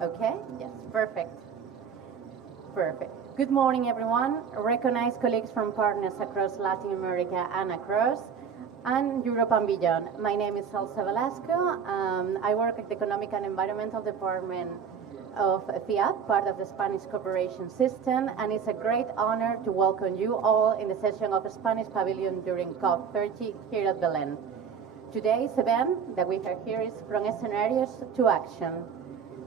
Okay? Yes, perfect. Perfect. Good morning, everyone. Recognized colleagues from partners across Latin America and Europe and beyond. My name is Elsa Velasco. I work at the Economic and Environmental Department of FIAT, part of the Spanish Cooperation System, and it's a great honor to welcome you all in the session of the Spanish Pavilion during COP30 here at Belém. Today's event that we have here is From Scenarios to Action,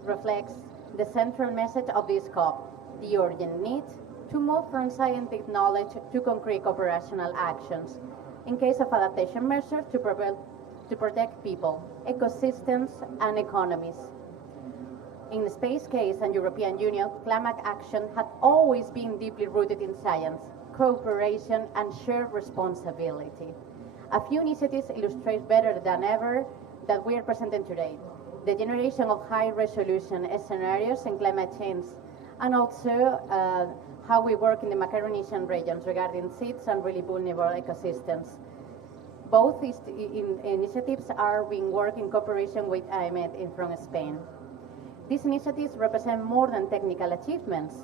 reflects the central message of this COP, the urgent need to move from scientific knowledge to concrete operational actions in case of adaptation measures to protect people, ecosystems, and economies. In the Space Case and European Union, climate action had always been deeply rooted in science, cooperation, and shared responsibility. A few initiatives illustrate better than ever that we are presenting today. The generation of high-resolution scenarios in climate change, and also how we work in the Macaronesian regions regarding seeds and really vulnerable ecosystems. Both these initiatives are being worked in cooperation with AEMET from Spain. These initiatives represent more than technical achievements.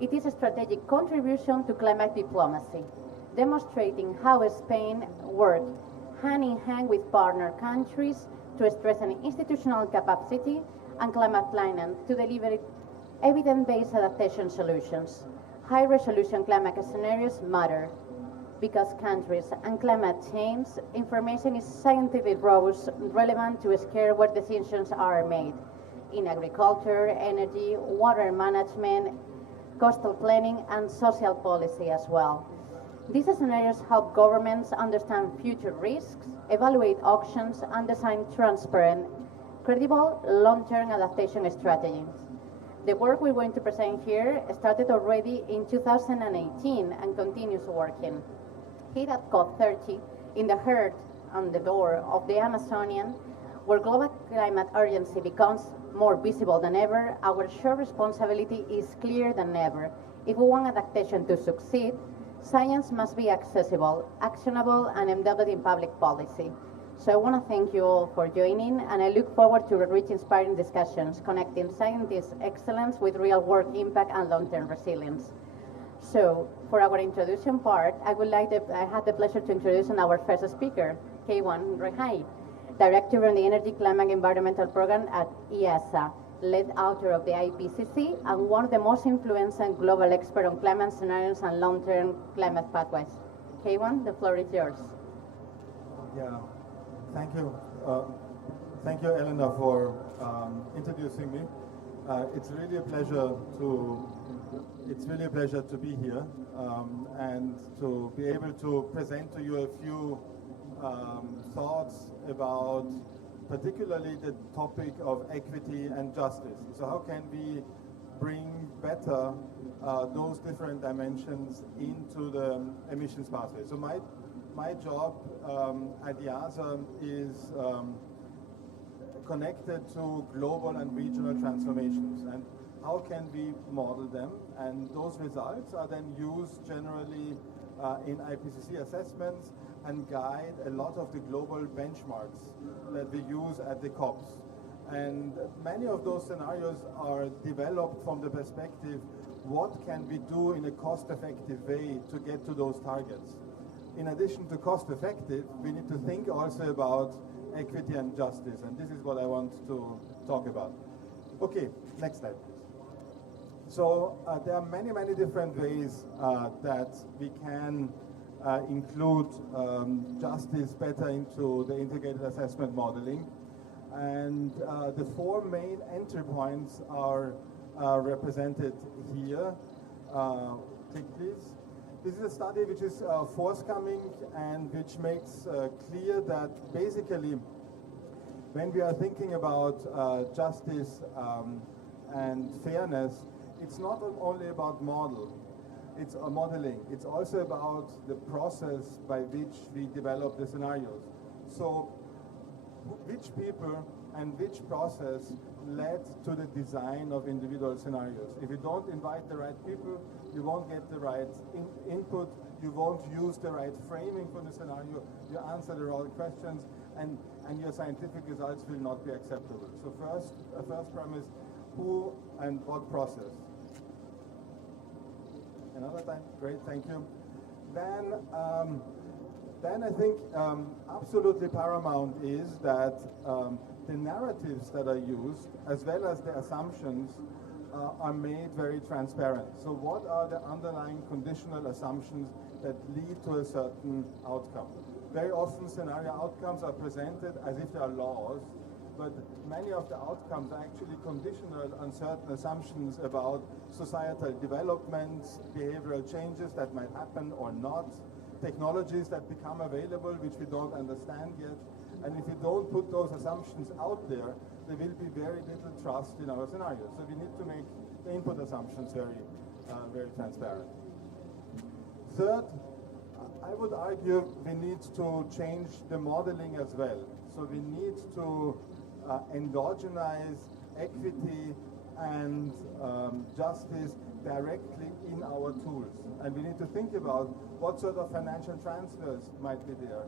It is a strategic contribution to climate diplomacy, demonstrating how Spain worked hand in hand with partner countries to strengthen institutional capacity and climate planning to deliver evidence-based adaptation solutions. High-resolution climate scenarios matter because countries and climate change information is scientifically robust, relevant to scale where decisions are made in agriculture, energy, water management, coastal planning, and social policy as well. These scenarios help governments understand future risks, evaluate options, and design transparent, credible, long-term adaptation strategies. The work we're going to present here started already in 2018 and continues working. Here at COP30, in the heart and the door of the Amazonian, where global climate urgency becomes more visible than ever, our shared responsibility is clearer than ever. If we want adaptation to succeed, science must be accessible, actionable, and embedded in public policy. So I want to thank you all for joining, and I look forward to rich, inspiring discussions connecting scientist excellence with real-world impact and long-term resilience. So for our introduction part, I had the pleasure to introduce our first speaker, Keiwan Rehai, Director of the Energy, Climate, Environmental Program at EASA, lead author of the IPCC, and one of the most influential global experts on climate scenarios and long-term climate pathways. Keiwan, the floor is yours. Yeah, thank you. Thank you, Elena, for introducing me. It's really a pleasure to be here and to be able to present to you a few thoughts about particularly the topic of equity and justice. So how can we bring better those different dimensions into the emissions pathway? So my job at EASA is connected to global and regional transformations, and how can we model them, and those results are then used generally in IPCC assessments and guide a lot of the global benchmarks that we use at the COPs. And many of those scenarios are developed from the perspective, what can we do in a cost-effective way to get to those targets? In addition to cost-effective, we need to think also about equity and justice, and this is what I want to talk about. Okay, next slide, please. So there are many, many different ways that we can include justice better into the integrated assessment modeling. And the four main entry points are represented here. Click, please. This is a study which is forthcoming and which makes clear that basically when we are thinking about justice and fairness, it's not only about modeling, it's also about the process by which we develop the scenarios. So which people and which process led to the design of individual scenarios? If you don't invite the right people, you won't get the right input, you won't use the right framing for the scenario, you answer the wrong questions, and your scientific results will not be acceptable. So first premise, who and what process. Another time, great, thank you. Then I think absolutely paramount is that the narratives that are used, as well as the assumptions, are made very transparent. So what are the underlying conditional assumptions that lead to a certain outcome? Very often scenario outcomes are presented as if they are laws, but many of the outcomes are actually conditional on certain assumptions about societal developments, behavioral changes that might happen or not, technologies that become available which we don't understand yet. And if we don't put those assumptions out there, there will be very little trust in our scenarios. So we need to make the input assumptions very transparent. Third, I would argue we need to change the modeling as well. So we need to endogenize equity and justice directly in our tools. And we need to think about what sort of financial transfers might be there.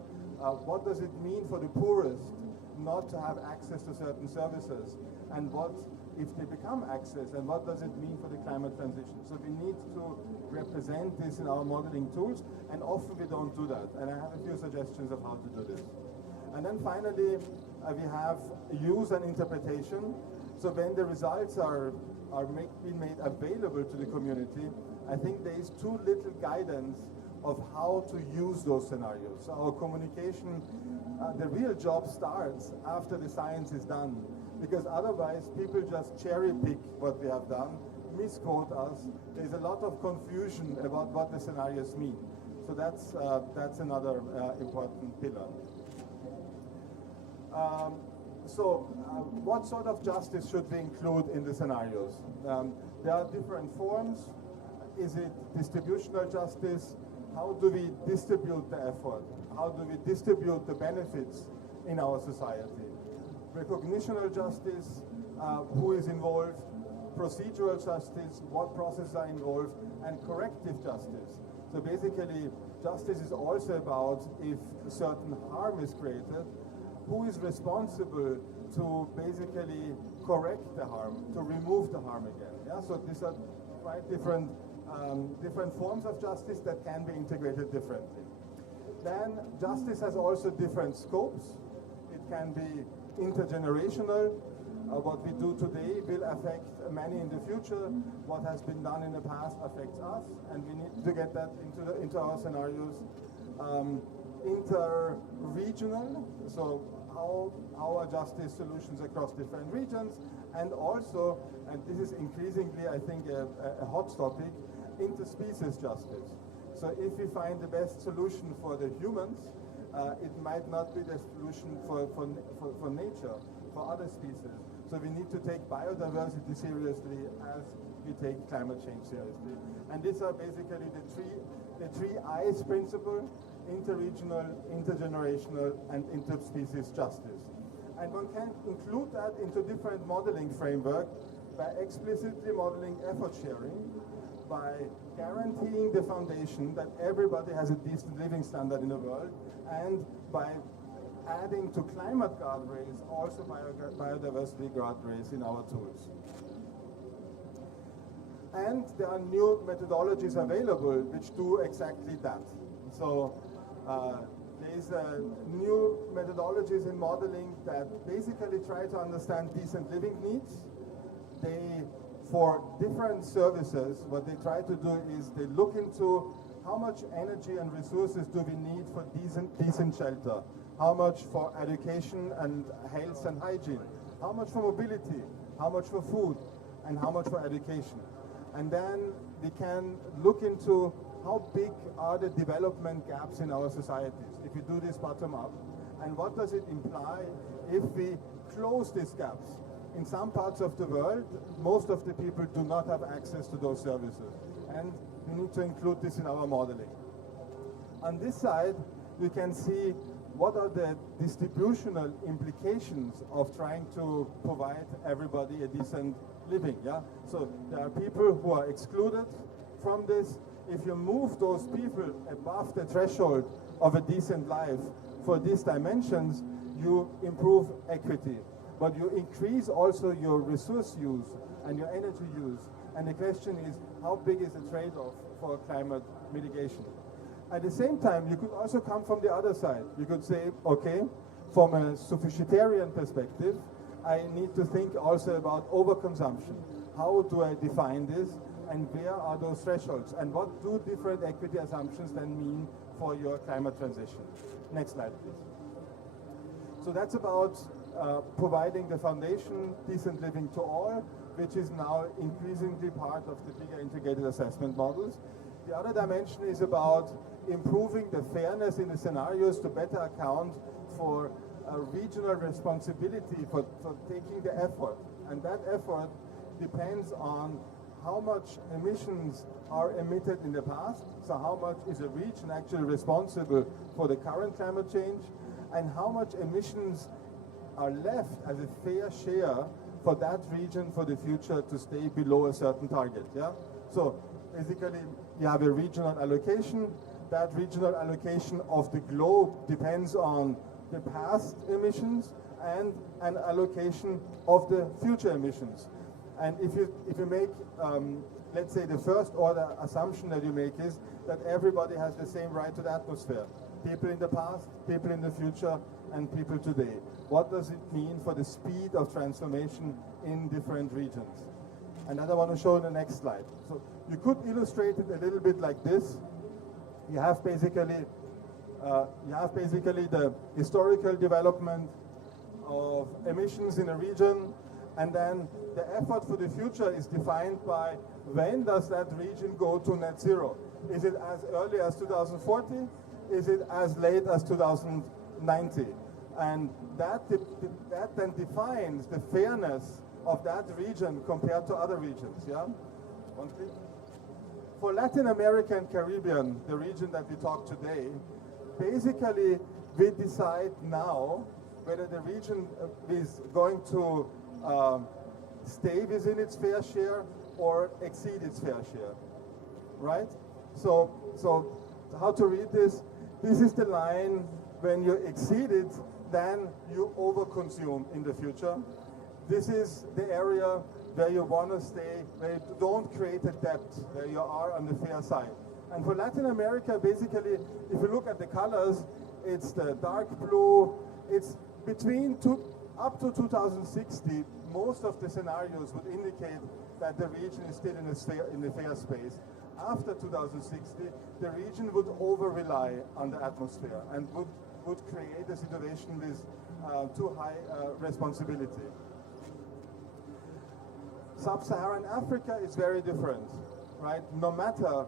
What does it mean for the poorest not to have access to certain services? And what if they become access, and what does it mean for the climate transition? So we need to represent this in our modeling tools, and often we don't do that. And I have a few suggestions of how to do this. And then finally, we have use and interpretation. So when the results are being made available to the community, I think there is too little guidance of how to use those scenarios. So our communication, the real job starts after the science is done, because otherwise people just cherry pick what we have done, misquote us. There's a lot of confusion about what the scenarios mean. So that's another important pillar. What sort of justice should we include in the scenarios? There are different forms. Is it distributional justice? How do we distribute the effort? How do we distribute the benefits in our society? Recognitional justice, who is involved? Procedural justice, what processes are involved? And corrective justice. So basically, justice is also about if a certain harm is created, who is responsible to basically correct the harm, to remove the harm again. Yeah? So these are quite different forms of justice that can be integrated differently. Then justice has also different scopes. It can be intergenerational. What we do today will affect many in the future. What has been done in the past affects us, and we need to get that into our scenarios. Inter-regional, so how our justice solutions across different regions, and also, and this is increasingly, I think, a hot topic, interspecies justice. So if we find the best solution for the humans, it might not be the solution for nature, for other species. So we need to take biodiversity seriously as we take climate change seriously. And these are basically the three I's principle: interregional, intergenerational, and interspecies justice. And one can include that into different modeling framework by explicitly modeling effort sharing, by guaranteeing the foundation that everybody has a decent living standard in the world, and by adding to climate guardrails also biodiversity guardrails in our tools. And there are new methodologies available which do exactly that. So there's new methodologies in modeling that basically try to understand decent living needs. For different services, what they try to do is they look into how much energy and resources do we need for decent shelter, how much for education and health and hygiene, how much for mobility, how much for food, and how much for education. And then we can look into how big are the development gaps in our societies if we do this bottom up, and what does it imply if we close these gaps. In some parts of the world, most of the people do not have access to those services, and we need to include this in our modeling. On this side, we can see what are the distributional implications of trying to provide everybody a decent living. Yeah? So there are people who are excluded from this. If you move those people above the threshold of a decent life for these dimensions, you improve equity. but you increase also your resource use and your energy use. And the question is, how big is the trade-off for climate mitigation? At the same time, you could also come from the other side. You could say, okay, from a sufficitarian perspective, I need to think also about overconsumption. How do I define this, and where are those thresholds? And what do different equity assumptions then mean for your climate transition? Next slide, please. So that's about providing the foundation, decent living to all, which is now increasingly part of the bigger integrated assessment models. The other dimension is about improving the fairness in the scenarios to better account for regional responsibility for taking the effort. And that effort depends on how much emissions are emitted in the past, so how much is a region actually responsible for the current climate change, and how much emissions are left as a fair share for that region for the future to stay below a certain target. Yeah. So basically, you have a regional allocation. That regional allocation of the globe depends on the past emissions and an allocation of the future emissions. And if you make, let's say, the first order assumption that you make is that everybody has the same right to the atmosphere. People in the past, people in the future, and people today. What does it mean for the speed of transformation in different regions? And that I want to show in the next slide. So you could illustrate it a little bit like this. You have basically the historical development of emissions in a region, and then the effort for the future is defined by when does that region go to net zero? Is it as early as 2040? Is it as late as 2090? And that then defines the fairness of that region compared to other regions. Yeah? One click. For Latin America and Caribbean, the region that we talk today, basically we decide now whether the region is going to stay within its fair share or exceed its fair share, right? So how to read this? This is the line when you exceed it, then you overconsume in the future. This is the area where you want to stay, where you don't create a debt, where you are on the fair side. And for Latin America, basically, if you look at the colors, it's the dark blue, it's between up to 2060, most of the scenarios would indicate that the region is still in the fair space. After 2060, the region would over-rely on the atmosphere and would create a situation with too high responsibility. Sub-Saharan Africa is very different, right? No matter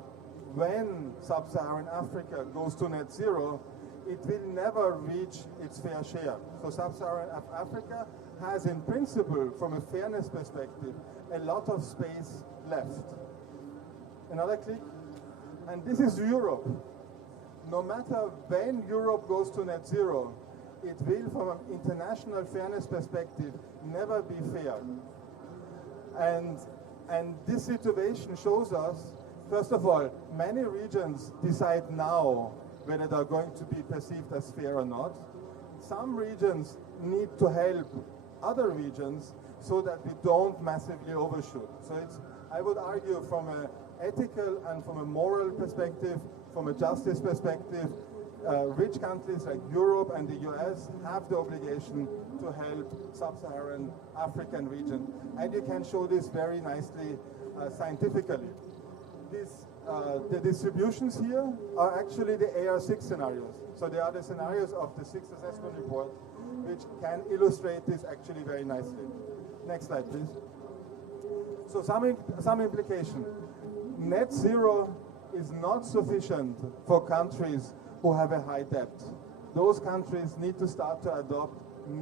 when Sub-Saharan Africa goes to net zero, it will never reach its fair share. So Sub-Saharan Africa has, in principle, from a fairness perspective, a lot of space left. Another click. And this is Europe. No matter when Europe goes to net zero, it will, from an international fairness perspective, never be fair. And this situation shows us, first of all, many regions decide now whether they're going to be perceived as fair or not. Some regions need to help other regions so that we don't massively overshoot. So I would argue, from an ethical and from a moral perspective, from a justice perspective, rich countries like Europe and the US have the obligation to help Sub-Saharan African region. And you can show this very nicely scientifically. The distributions here are actually the AR6 scenarios. So they are the scenarios of the 6th assessment report, which can illustrate this actually very nicely. Next slide, please. So some implication. Net zero is not sufficient for countries who have a high debt. Those countries need to start to adopt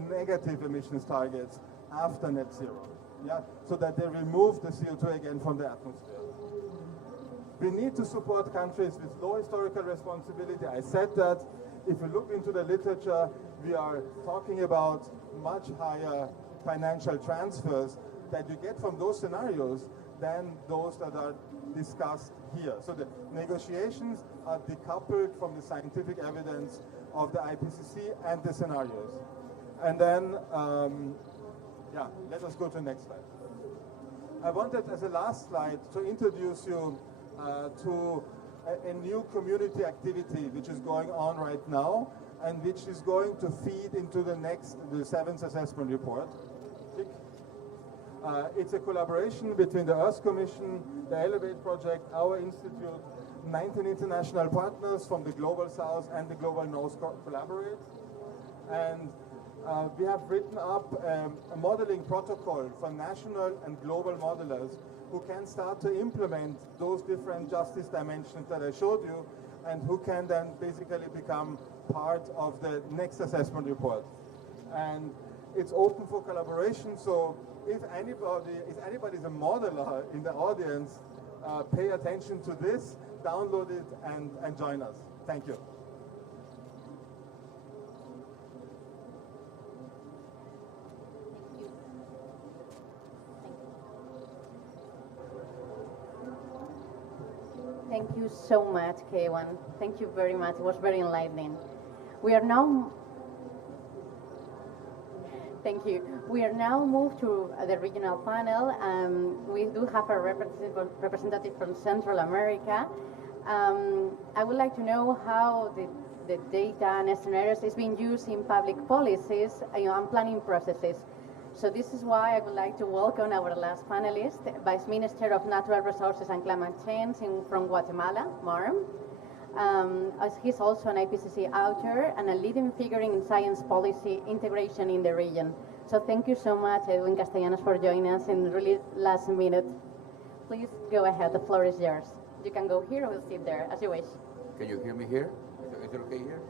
negative emissions targets after net zero, yeah, so that they remove the CO2 again from the atmosphere. We need to support countries with low historical responsibility. I said that. If you look into the literature, we are talking about much higher financial transfers that you get from those scenarios than those that are discussed here. So the negotiations are decoupled from the scientific evidence of the IPCC and the scenarios. And then Yeah, let us go to the next slide. I wanted, as a last slide, to introduce you to a new community activity which is going on right now and which is going to feed into the seventh assessment report. Click. It's a collaboration between the Earth Commission, the Elevate Project, our institute, 19 international partners from the Global South and the Global North collaborate. And we have written up a modeling protocol for national and global modelers who can start to implement those different justice dimensions that I showed you and who can then basically become part of the next assessment report. And it's open for collaboration, so if anybody's a modeler in the audience, pay attention to this, download it and join us. Thank you. Thank you so much, K1. Thank you very much. It was very enlightening. We are now Thank you. We are now moved to the regional panel. We do have a representative from Central America. I would like to know how the data and scenarios is being used in public policies and planning processes. So this is why I would like to welcome our last panelist, Vice Minister of Natural Resources and Climate Change from Guatemala, Marm. He's also an IPCC author and a leading figure in science policy integration in the region. So thank you so much, Edwin Castellanos, for joining us in really last minute. Please go ahead, the floor is yours. You can go here or we'll sit there, as you wish. Can you hear me here? Is it okay here?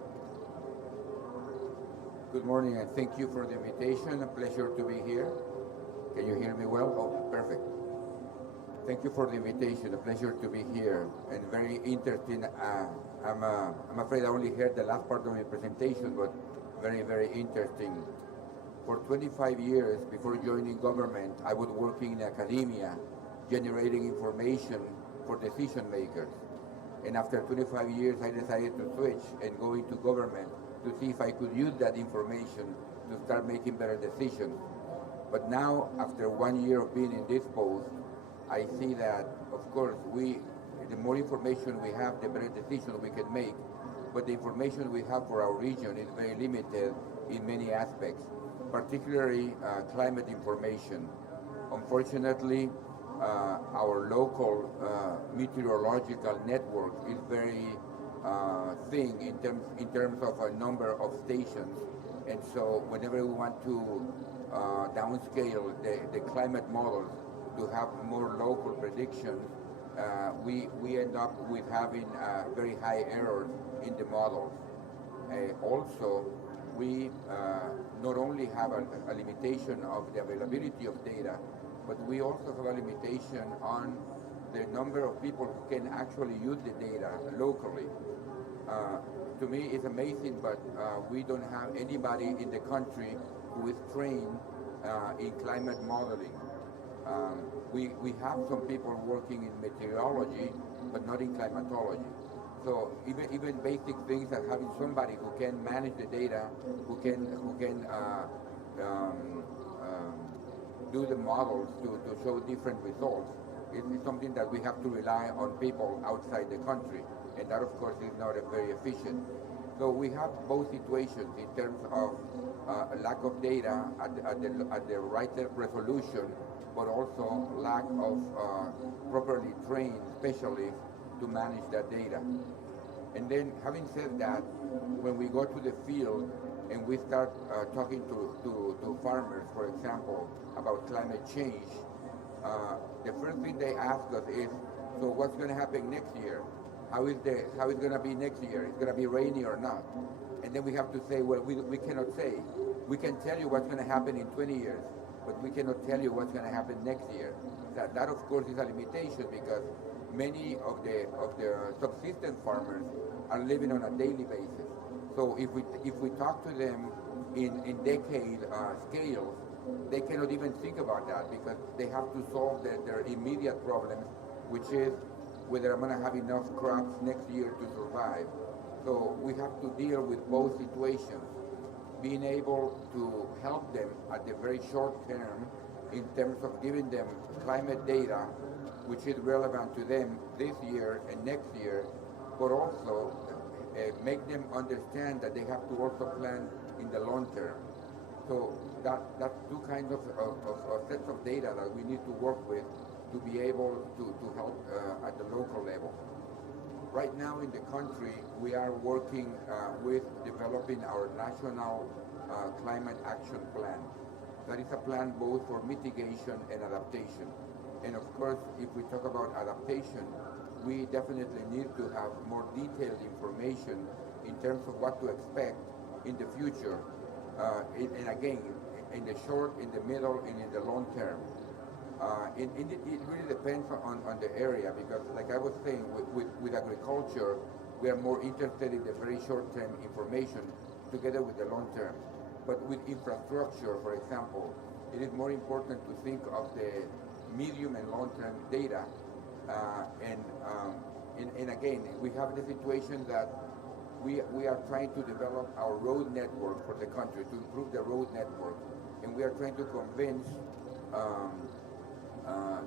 Good morning and thank you for the invitation. A pleasure to be here. Can you hear me well? Oh, perfect. Thank you for the invitation. A pleasure to be here and very interesting. I'm afraid I only heard the last part of my presentation, but very, very interesting. For 25 years before joining government, I was working in academia, generating information for decision makers. And after 25 years, I decided to switch and go into government to see if I could use that information to start making better decisions. But now, after 1 year of being in this post, I see that, of course, the more information we have, the better decisions we can make. But the information we have for our region is very limited in many aspects, particularly climate information. Unfortunately, our local meteorological network is very thin in terms of a number of stations. And so whenever we want to downscale the climate models to have more local predictions, we end up with having very high errors in the models. Also, we not only have a limitation of the availability of data, but we also have a limitation on the number of people who can actually use the data locally. To me, it's amazing, but we don't have anybody in the country who is trained in climate modeling. We have some people working in meteorology, but not in climatology. So even basic things like having somebody who can manage the data, who can do the models to show different results, is something that we have to rely on people outside the country, and that of course is not very efficient. So we have both situations in terms of lack of data at the right resolution, but also lack of properly trained specialists to manage that data. And then having said that, when we go to the field and we start talking to farmers, for example, about climate change, the first thing they ask us is, so what's going to happen next year? How is it going to be next year? It's going to be rainy or not? And then we have to say, well, we cannot say. We can tell you what's going to happen in 20 years, but we cannot tell you what's going to happen next year. That of course is a limitation because many of the subsistence farmers are living on a daily basis. So if we talk to them in decade scales, they cannot even think about that because they have to solve their immediate problems, which is whether I'm going to have enough crops next year to survive. So we have to deal with both situations. being able to help them at the very short term in terms of giving them climate data which is relevant to them this year and next year, but also make them understand that they have to also plan in the long term. So that's two kinds of sets of data that we need to work with to be able to help at the local level. Right now in the country, we are working with developing our national climate action plan. That is a plan both for mitigation and adaptation. And of course, if we talk about adaptation, we definitely need to have more detailed information in terms of what to expect in the future, and again, in the short, in the middle, and in the long term. It really depends on the area, because like I was saying, with agriculture, we are more interested in the very short-term information together with the long term. But with infrastructure, for example, it is more important to think of the medium and long-term data. And again, we have the situation that we are trying to develop our road network for the country, to improve the road network. And we are trying to convince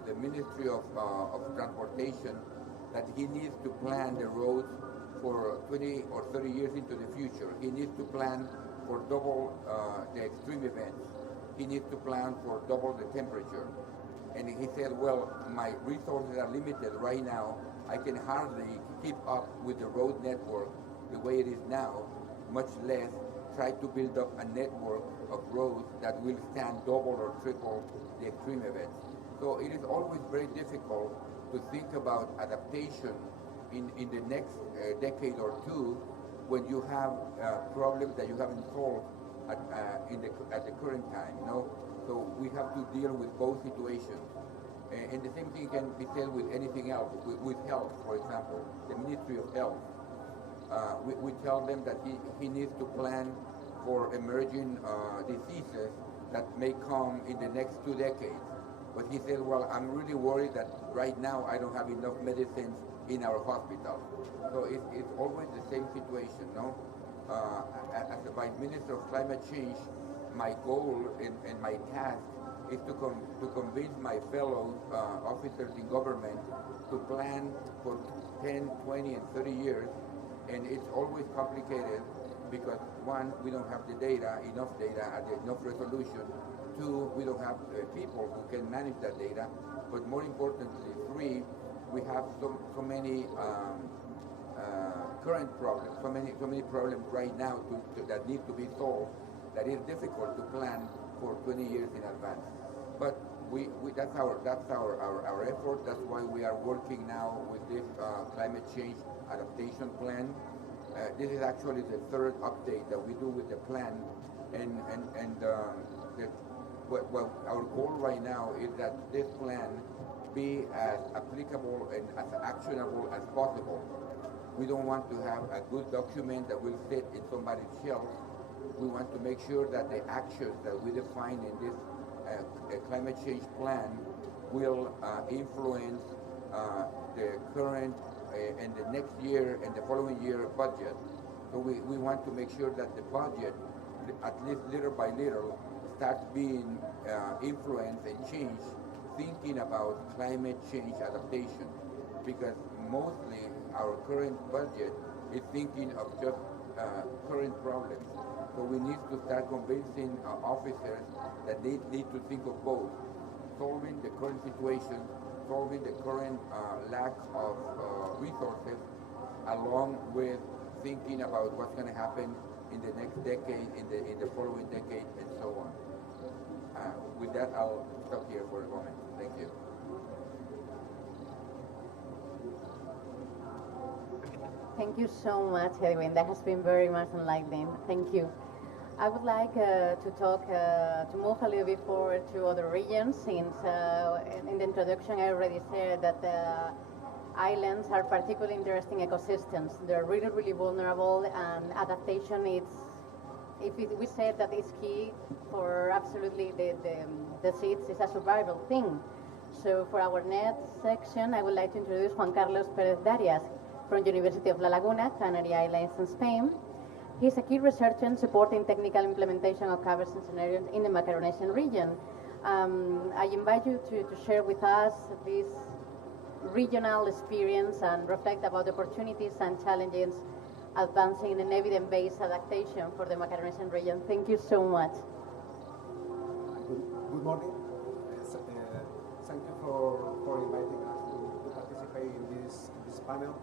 the Ministry of Transportation that he needs to plan the roads for 20 or 30 years into the future. He needs to plan for double the extreme events. He needs to plan for double the temperature. And he said, well, my resources are limited right now. I can hardly keep up with the road network the way it is now, much less try to build up a network of roads that will stand double or triple the extreme events. So it is always very difficult to think about adaptation in the next decade or two when you have problems that you haven't solved at the current time, you know? So we have to deal with both situations. And the same thing can be said with anything else, with health, for example, the Ministry of Health. We tell them that he needs to plan for emerging diseases that may come in the next 2 decades. But he said, well, I'm really worried that right now I don't have enough medicines in our hospital. So it's always the same situation, no? As the Vice Minister of Climate Change, my goal and my task is to convince my fellow officers in government to plan for 10, 20, and 30 years. And it's always complicated because, one, we don't have the data, enough data at enough resolution. Two, we don't have people who can manage that data. But more importantly, three, we have so many current problems, so many problems right now that need to be solved, that is difficult to plan for 20 years in advance. But that's our effort. That's why we are working now with this climate change adaptation plan. This is actually the third update that we do with the plan, well, our goal right now is that this plan be as applicable and as actionable as possible. We don't want to have a good document that will sit in somebody's shelf. We want to make sure that the actions that we define in this climate change plan will influence the current and the next year and the following year budget. So we want to make sure that the budget, at least little by little, starts being influenced and changed, thinking about climate change adaptation. Because mostly our current budget is thinking of just current problems. So we need to start convincing officers that they need to think of both, solving the current situation, solving the current lack of resources, along with thinking about what's going to happen in the next decade, in the following decade, and so on. With that, I'll stop here for a moment. Thank you. Thank you so much, Edwin. That has been very much enlightening. Thank you. I would like to move a little bit forward to other regions, since in the introduction I already said that the islands are particularly interesting ecosystems. They're really, really vulnerable, and adaptation is, we said that is key for absolutely the seeds, is a survival thing. So for our next section, I would like to introduce Juan Carlos Pérez Darias from University of La Laguna, Canary Islands in Spain. He's a key researcher in supporting technical implementation of Cabernet scenarios in the Macaronesian region. I invite you to share with us this regional experience and reflect about the opportunities and challenges advancing in an evidence-based adaptation for the Macaronesian region. Thank you so much. Good morning. Thank you for inviting us to participate in this panel.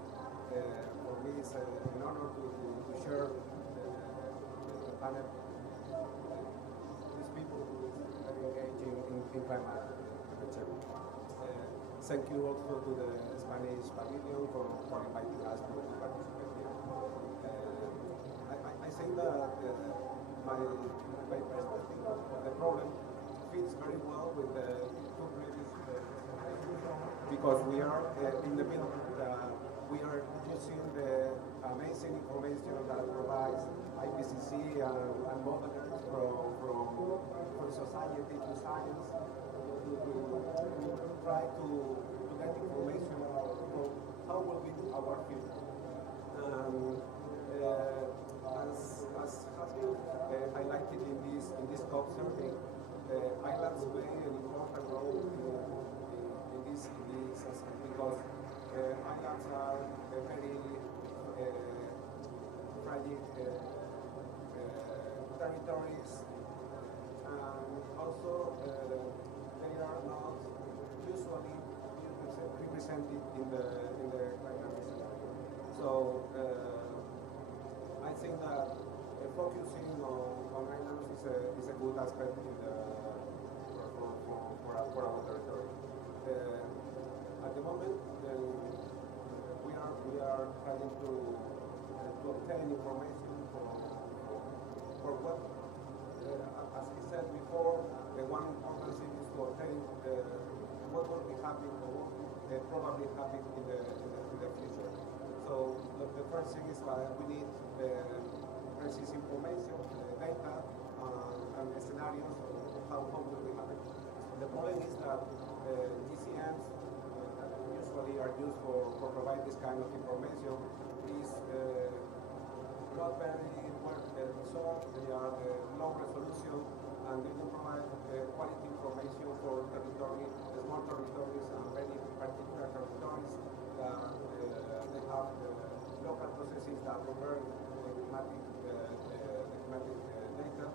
For me, it's an honor to share the panel. These people are engaging in climate change. Thank you also to the Spanish Pavilion for inviting us to participate here. I think that my perspective of the problem fits very well with the two previous because we are in the middle. We are using the amazing information that provides IPCC and models from society to science to try to get information about how will be our future. As has been highlighted in this COP survey, islands play an important role in this aspect because islands are very fragile territories, and also they are not usually represented in the climate scenario. So I think that focusing on islands is a good aspect in for our territory. At the moment, we are trying to obtain information for what, as he said before, the one important thing is to obtain what will be happening or what will probably happen in the future. So the first thing is that we need precise information, data, and scenarios of how will be happening. The problem is that GCMs usually are used for provide this kind of information is not very well resolved. They are low resolution and they don't provide quality information for territory, small territories and very particular territories that they have local processes that convert the climatic data.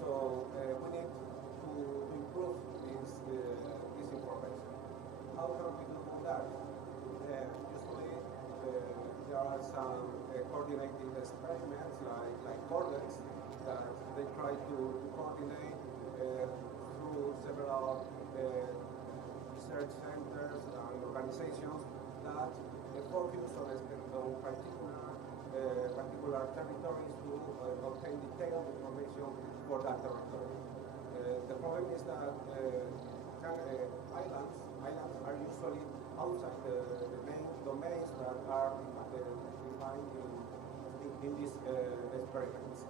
So we need to improve this information. How can we do that? Usually there are some coordinated experiments like CORDEX that they try to coordinate through several research centers and organizations that focus on particular territories to obtain detailed information for that territory. The problem is that islands are usually outside the main domains that are defined in these experiments.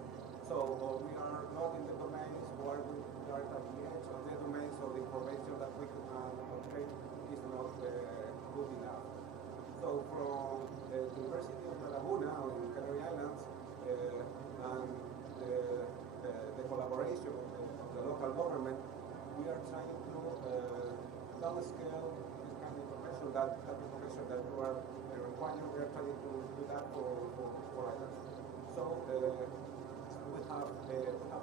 So we are not in the domains where we are at the edge of the domains, so the information that we can obtain is not good enough. So from the University of La Laguna in Canary Islands and the collaboration of the local government, we are trying to downscale this kind of information, that information that you are requiring. We are trying to do that for islands. So we have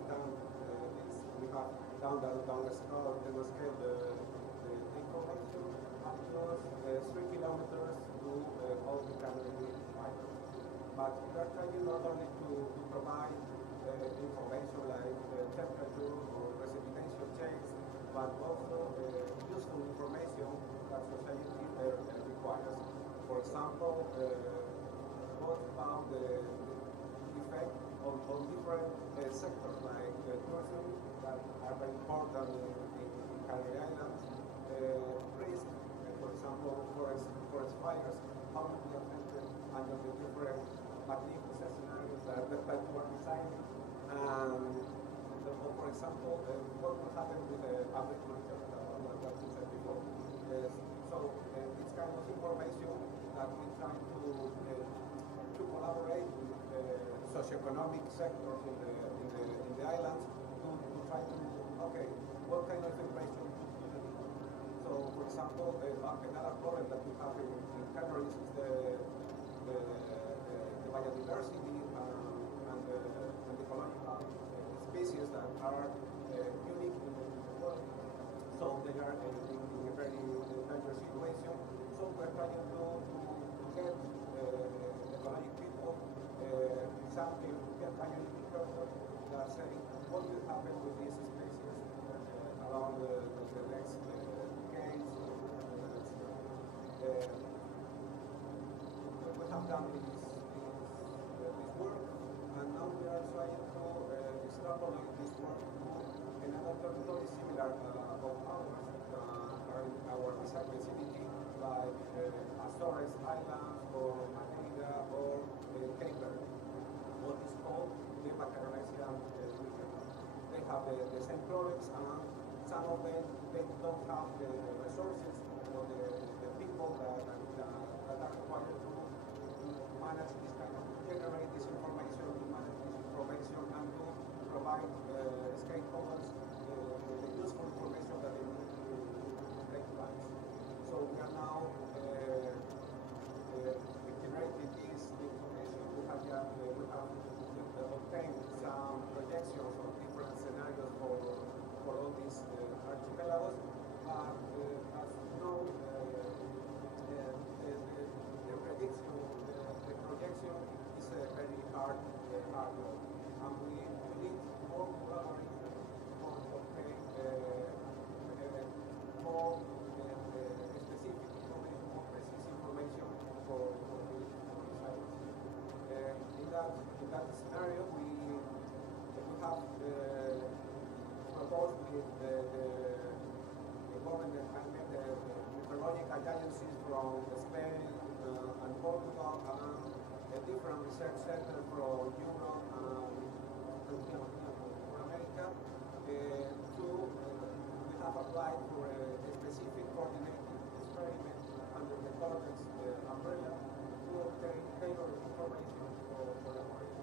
done this. We have downscale the information across 3 kilometers to all the Canary Islands. But we are trying not only to provide information like temperature or precipitation checks, but also useful information that society requires. For example, what about the effect on different sectors like tourism that are very important in Canary Islands, risk, for example, forest fires, how will be affected under the different magnificent scenarios that you are designing, for example, what will happen with agriculture, what you said before. So this kind of information that we try to collaborate with socioeconomic sectors in the islands to try to, okay, what kind of information do they need? So, for example, another problem that we have in Canaries is the biodiversity and the ecological species that are unique in the world. So they are in a very dangerous situation. So we're trying to get ecologic people, some pioneers that say what will happen with these species around the next decades. We have done this work, and now we are trying to extrapolate this work to another territory similar of ours, our research facility, like Azores Islands or Madeira or Cape Verde, what is called the Macaronesian region. They have the same problems, and some of them they don't have the resources or the people that are required to manage this kind of, generate this information, to manage this information, and to provide stakeholders the useful information that they need to take plans. So we are now generating this information. We have obtained some projections of different scenarios for all these archipelagos, but as you know, the prediction, the projection is a very hard work, and we need more collaboration to obtain more specific information, more precise information for these islands. In that scenario, we have proposed with the government and the meteorological agencies from Spain and Portugal and different research centers from Europe and America we have applied for a specific coordinated experiment under the Cortex umbrella to obtain tailored information for collaboration.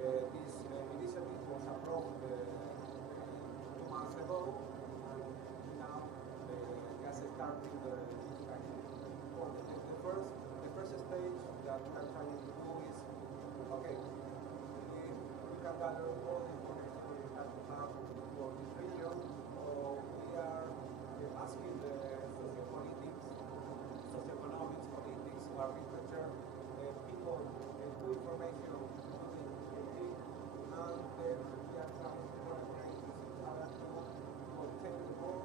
This initiative was approved 2 months ago, and now just starting the discussion. The first stage that we are trying to do is, okay, we can gather all the information we have to have for this region, or we are asking the socioeconomics, politics, architecture, people who information and then we are trying to collaborate with each other to obtain more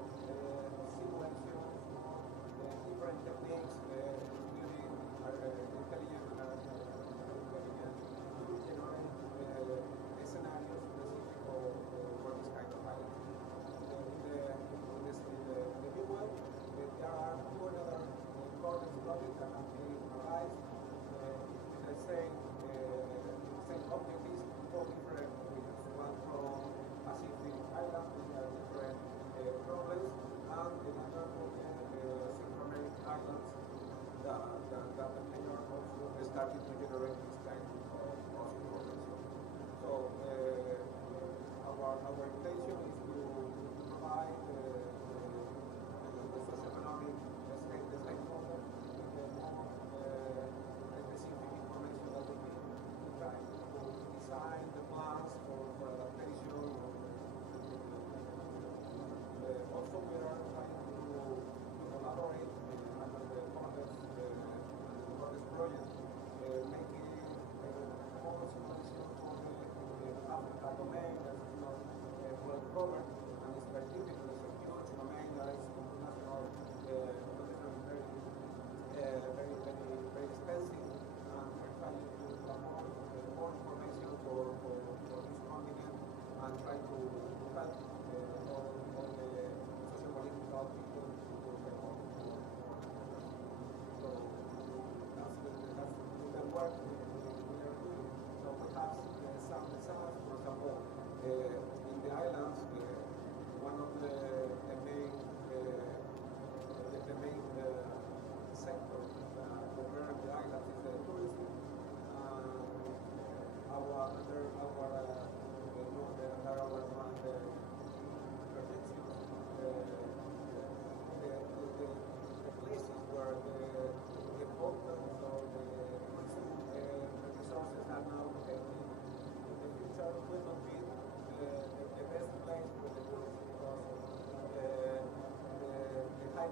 simulations, more different techniques, including intelligent intelligence to generate scenarios specific for this kind of island. In the meanwhile, there are two other important projects that have been realized with the same objectives for different regions. One from Pacific Islands, which are different problems, and another from Central American islands that the mayor also started to generate this kind of information. So our intention is to provide the socioeconomic stakeholders with the more specific information that they need to try to design the plans for adaptation. Also, we are trying to collaborate under the Cortex project, making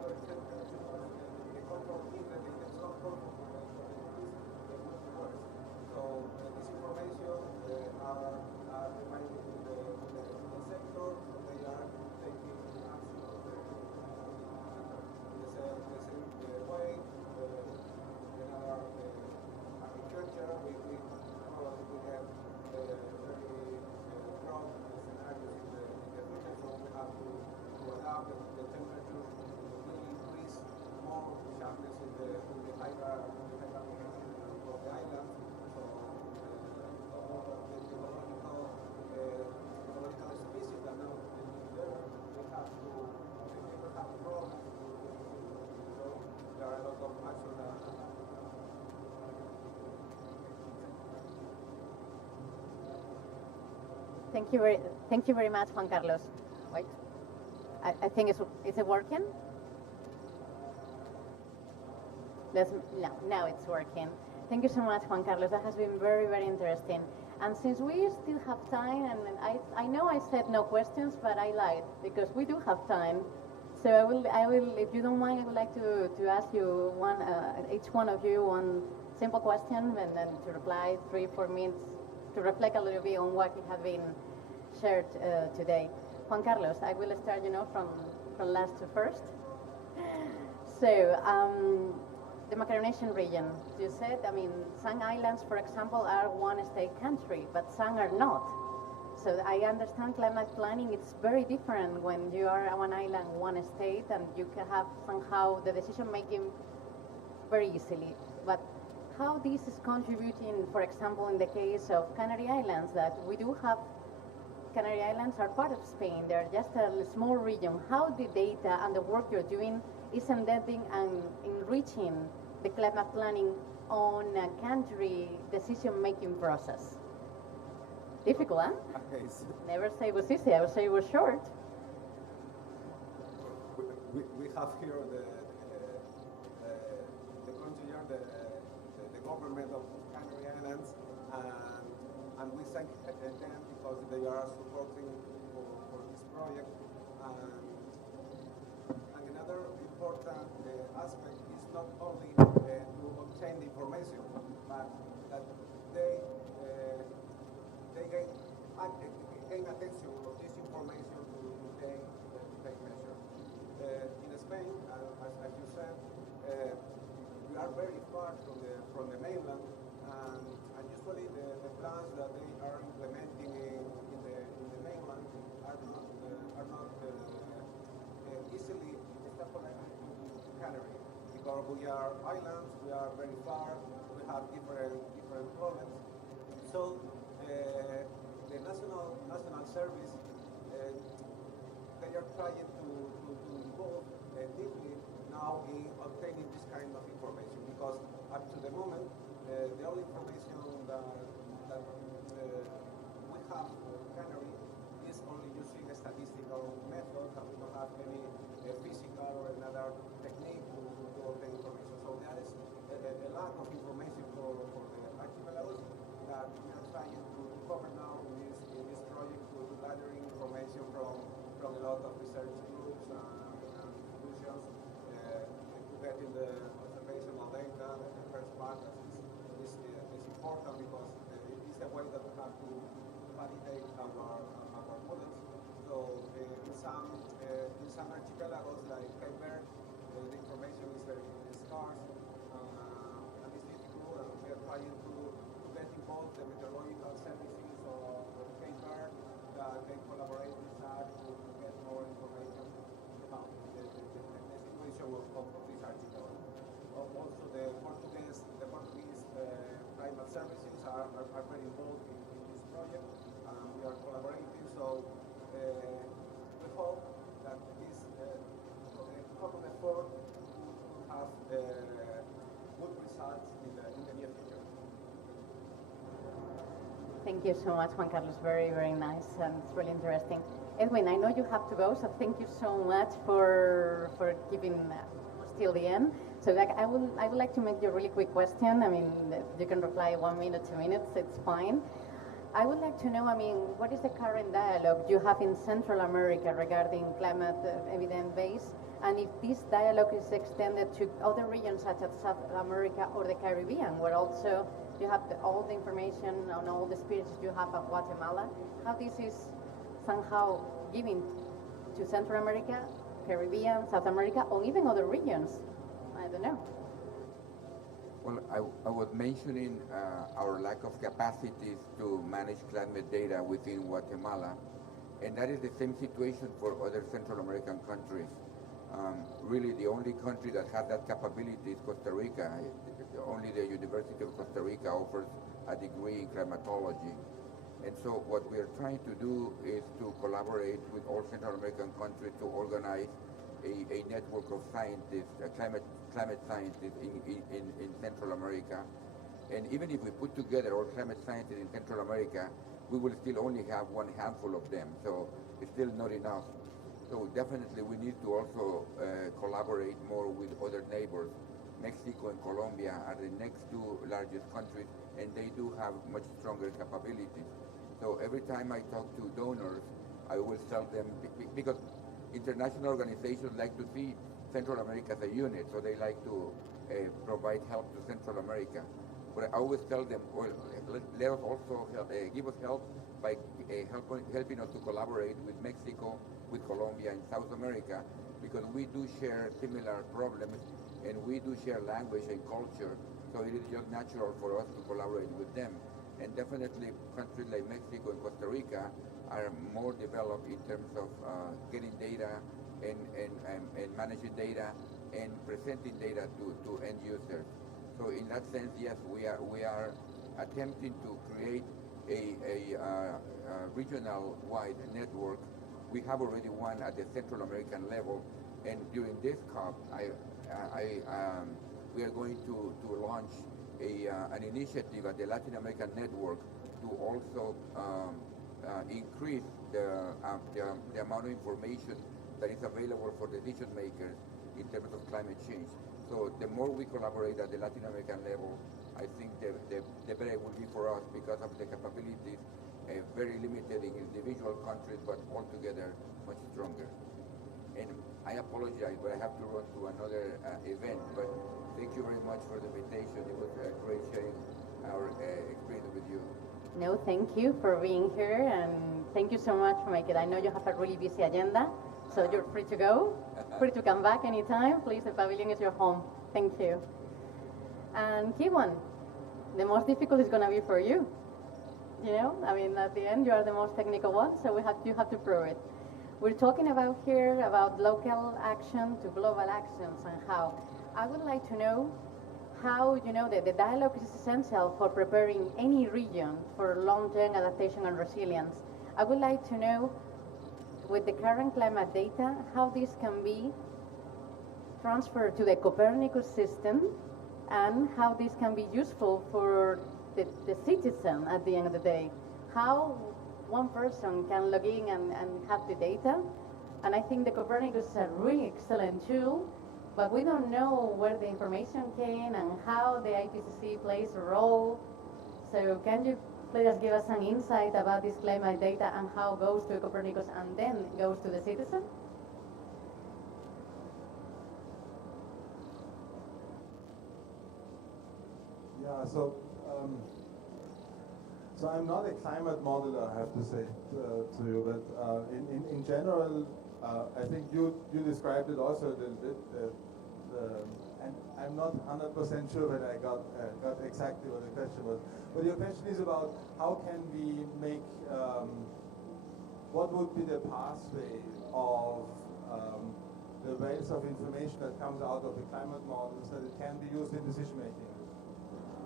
water temperatures, the control inlet, the inlet control for the works. So this information are reminded to the sector, so they are taking action the same way. Another agriculture, we probably will have very broad scenarios in the future, so we have to adapt the temperature will increase more sharpness in the hydra application of the island. So the ecological species that now live there, we have to have problems. So there are a lot of action that Thank you very much, Juan Carlos. Wait, I think is it working? Now it's working. Thank you so much, Juan Carlos. That has been very, very interesting. And since we still have time, and I know I said no questions, but I lied because we do have time. So I will, if you don't mind, I would like to ask you each one of you one simple question, and then to reply 3-4 minutes to reflect a little bit on what you have been shared today. Juan Carlos, I will start, from last to first. So, the Macaronesian region, you said, some islands, for example, are one state country, but some are not. So I understand climate planning, it's very different when you are one island, one state, and you can have somehow the decision making very easily. But how this is contributing, for example, in the case of Canary Islands, that we do have, Canary Islands are part of Spain, they're just a small region. How the data and the work you're doing is embedding and enriching the climate planning on a country decision-making process? Difficult, huh? Okay. Never say it was easy, I would say it was short. We have here the country, the government of Canary Islands, and we thank them because they are supporting for this project. And another important aspect is not only to obtain the information, but that they gain attention of this information to take measures. In Spain, as you said, we are very far from the mainland, and usually the plans that they are implementing in the mainland are not easily extrapolated to Canary, because we are islands, we are very far, we have different problems. So the national service, they are trying to involve deeply now in obtaining this kind of information, because up to the moment, the only information that we have for Canary is only using a statistical method, and we don't have any physical or another technique to obtain information. So there is a lack of information for the archipelagos that we are trying to cover now in this project, to gathering information from a lot of research groups and institutions, to get in the observational data. The first part is important because it is the way that we have to validate our models. So in some archipelagos like Cape Verde, the information is very scarce and it's difficult, and we are trying to get involved the meteorological services of Cape Verde, that they collaborate with us to get more information about the situation of this archipelago. Also, the Portuguese climate services are very involved in this project. We are collaborating, so we hope that this common effort will have good results in the near future. Thank you so much, Juan Carlos. Very, very nice, and it's really interesting. Edwin, I know you have to go, so thank you so much for keeping till the end. So I would like to make you a really quick question. You can reply 1 minute, 2 minutes, it's fine. I would like to know, I mean, what is the current dialogue you have in Central America regarding climate evidence base, and if this dialogue is extended to other regions such as South America or the Caribbean, where also you have all the information on all the experiences you have of Guatemala, how this is somehow given to Central America, Caribbean, South America, or even other regions? I don't know. Well, I was mentioning our lack of capacities to manage climate data within Guatemala, and that is the same situation for other Central American countries. Really, the only country that has that capability is Costa Rica. Only the University of Costa Rica offers a degree in climatology. And so what we are trying to do is to collaborate with all Central American countries to organize a network of scientists, climate scientists in Central America. And even if we put together all climate scientists in Central America, we will still only have one handful of them. So it's still not enough. So definitely we need to also collaborate more with other neighbors. Mexico and Colombia are the next two largest countries, and they do have much stronger capabilities. So every time I talk to donors, I always tell them, because international organizations like to see Central America as a unit, so they like to provide help to Central America. But I always tell them, well, let us also help, give us help by helping us to collaborate with Mexico, with Colombia, and South America, because we do share similar problems, and we do share language and culture, so it is just natural for us to collaborate with them. And definitely countries like Mexico and Costa Rica are more developed in terms of getting data and managing data and presenting data to end users. So in that sense, yes, we are attempting to create a regional-wide network. We have already one at the Central American level, and during this COP, we are going to launch an initiative at the Latin American network to also increase the amount of information that is available for decision makers in terms of climate change. So the more we collaborate at the Latin American level, I think the better it will be for us, because of the capabilities very limited in individual countries, but altogether much stronger. And I apologize, but I have to run to another event, but thank you very much for the invitation. It was great sharing our experience with you. No, thank you for being here, and thank you so much for making it. I know you have a really busy agenda, so you're free to go, free to come back anytime. Please, the pavilion is your home. Thank you. And key one, the most difficult is going to be for you. You know, I mean, at the end, you are the most technical one, so you have to prove it. We're talking about here about local action to global actions, and how. I would like to know how, you know, the dialogue is essential for preparing any region for long-term adaptation and resilience. I would like to know, with the current climate data, how this can be transferred to the Copernicus system, and how this can be useful for the citizen at the end of the day. How one person can log in and have the data. And I think the Copernicus is a really excellent tool, but we don't know where the information came and how the IPCC plays a role. So can you please give us an insight about this climate data and how it goes to Copernicus and then goes to the citizen? Yeah, so I'm not a climate modeler, I have to say to you, but in general, I think you described it also a little bit, and I'm not 100% sure that I got exactly what the question was. But your question is about how can we make, what would be the pathway of the wealth of information that comes out of the climate models that it can be used in decision making?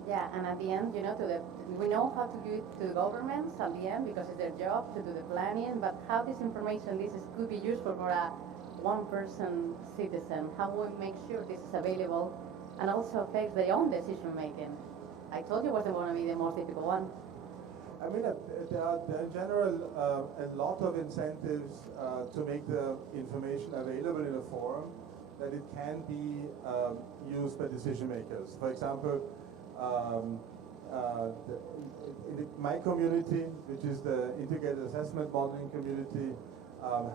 Yeah, and at the end, you know, we know how to give it to the governments at the end because it's their job to do the planning, but how this information, could be useful for a one-person citizen, how we make sure this is available and also affects their own decision making. I told you it wasn't going to be the most difficult one. I mean, there are in general a lot of incentives to make the information available in a form that it can be used by decision makers. For example, my community, which is the integrated assessment modeling community,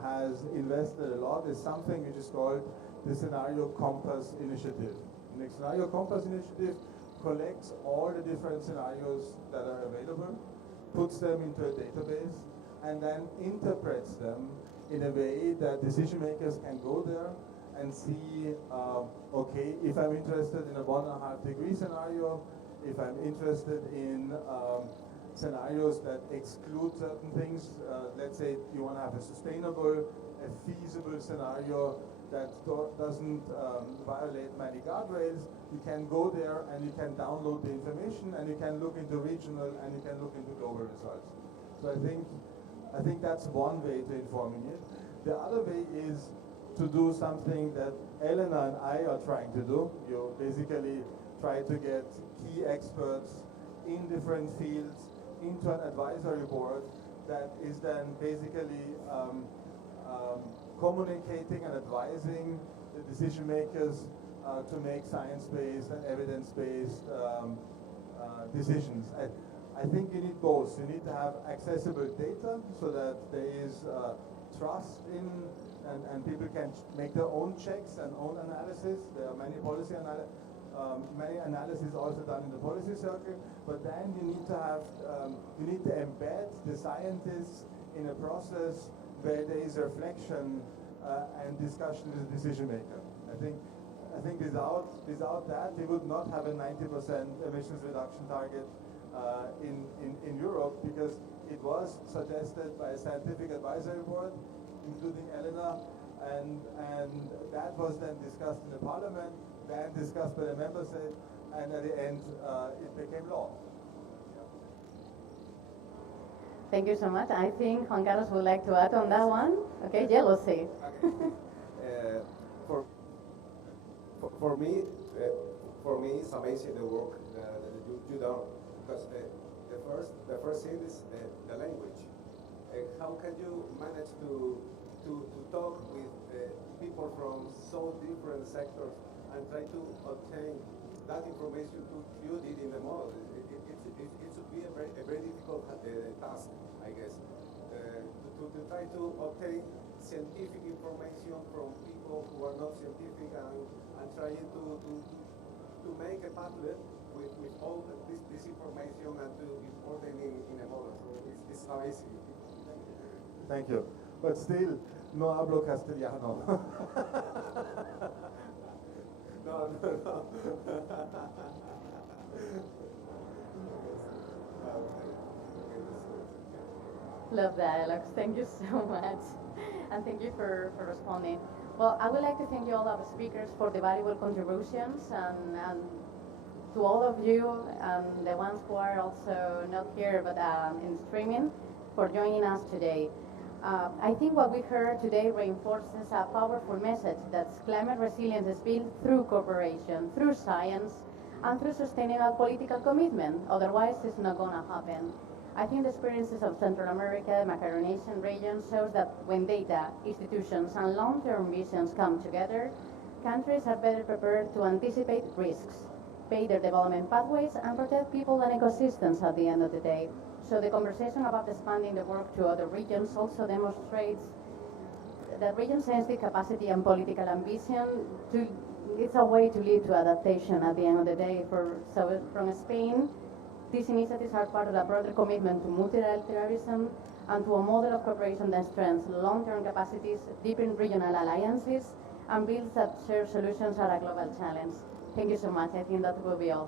has invested a lot in something which is called the Scenario Compass Initiative. And the Scenario Compass Initiative collects all the different scenarios that are available, puts them into a database, and then interprets them in a way that decision makers can go there and see, okay, if I'm interested in a 1.5 degree scenario, if I'm interested in scenarios that exclude certain things, let's say you want to have a sustainable, a feasible scenario that doesn't violate many guardrails, you can go there and you can download the information and you can look into regional and you can look into global results. So I think that's one way to informing it. The other way is to do something that Elena and I are trying to do. You basically try to get key experts in different fields into an advisory board that is then basically communicating and advising the decision makers to make science-based and evidence-based decisions. I think you need both. You need to have accessible data so that there is trust in and people can make their own checks and own analysis. There are many policy many analyses also done in the policy circle, but then you need to have you need to embed the scientists in a process where there is reflection and discussion with the decision maker. I think without that we would not have a 90% emissions reduction target in Europe, because it was suggested by a scientific advisory board, including Elena, and that was then discussed in the parliament, then discussed by the member state, and at the end it became law. Thank you so much. I think Juan Carlos would like to add on that one. Okay, jealousy. For me, it's amazing the work that you done, because the first thing is the language. How can you manage to talk with people from so different sectors and try to obtain that information you did in the model? It should be a very difficult task, I guess, to try to obtain scientific information from people who are not scientific and trying to make a pathway with all this information and to import them in a model. So it's amazing. Thank you. But still, no hablo castellano. No. Love the dialogues. Thank you so much. And thank you for responding. Well, I would like to thank you all our speakers for the valuable contributions, and to all of you, the ones who are also not here but in streaming, for joining us today. I think what we heard today reinforces a powerful message that climate resilience is built through cooperation, through science, and through sustainable political commitment. Otherwise, it's not going to happen. I think the experiences of Central America, the Macaronesian region, shows that when data, institutions, and long-term visions come together, countries are better prepared to anticipate risks, pay their development pathways, and protect people and ecosystems at the end of the day. So the conversation about expanding the work to other regions also demonstrates that regions sense the capacity and political ambition it's a way to lead to adaptation at the end of the day. So from Spain, these initiatives are part of a broader commitment to multilateralism and to a model of cooperation that strengthens long-term capacities, deepens regional alliances, and builds that shared solutions are a global challenge. Thank you so much. I think that will be all.